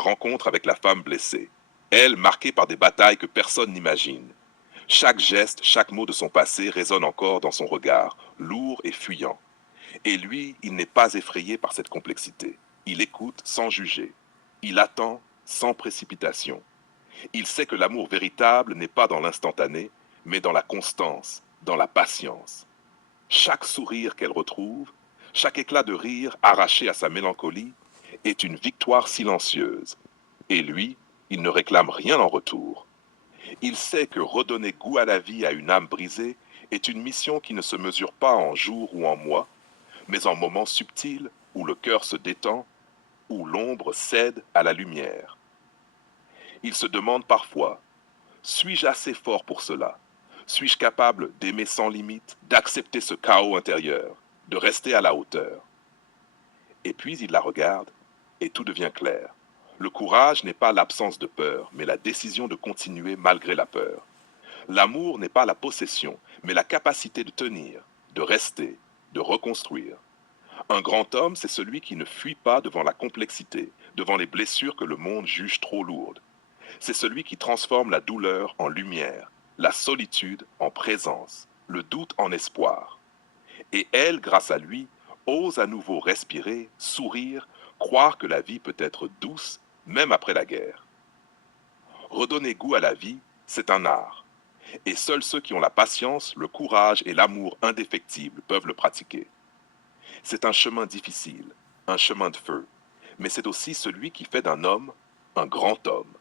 rencontre avec la femme blessée, elle marquée par des batailles que personne n'imagine. Chaque geste, chaque mot de son passé résonne encore dans son regard, lourd et fuyant. Et lui, il n'est pas effrayé par cette complexité. Il écoute sans juger. Il attend sans précipitation. Il sait que l'amour véritable n'est pas dans l'instantané, mais dans la constance, dans la patience. Chaque sourire qu'elle retrouve, chaque éclat de rire arraché à sa mélancolie, est une victoire silencieuse. Et lui, il ne réclame rien en retour. Il sait que redonner goût à la vie à une âme brisée est une mission qui ne se mesure pas en jours ou en mois, mais en moments subtils où le cœur se détend, où l'ombre cède à la lumière. Il se demande parfois, suis-je assez fort pour cela? Suis-je capable d'aimer sans limite, d'accepter ce chaos intérieur, de rester à la hauteur? Et puis il la regarde et tout devient clair. Le courage n'est pas l'absence de peur, mais la décision de continuer malgré la peur. L'amour n'est pas la possession, mais la capacité de tenir, de rester, de reconstruire. Un grand homme, c'est celui qui ne fuit pas devant la complexité, devant les blessures que le monde juge trop lourdes. C'est celui qui transforme la douleur en lumière, la solitude en présence, le doute en espoir. Et elle, grâce à lui, ose à nouveau respirer, sourire, croire que la vie peut être douce, même après la guerre. Redonner goût à la vie, c'est un art. Et seuls ceux qui ont la patience, le courage et l'amour indéfectible peuvent le pratiquer. C'est un chemin difficile, un chemin de feu, mais c'est aussi celui qui fait d'un homme un grand homme.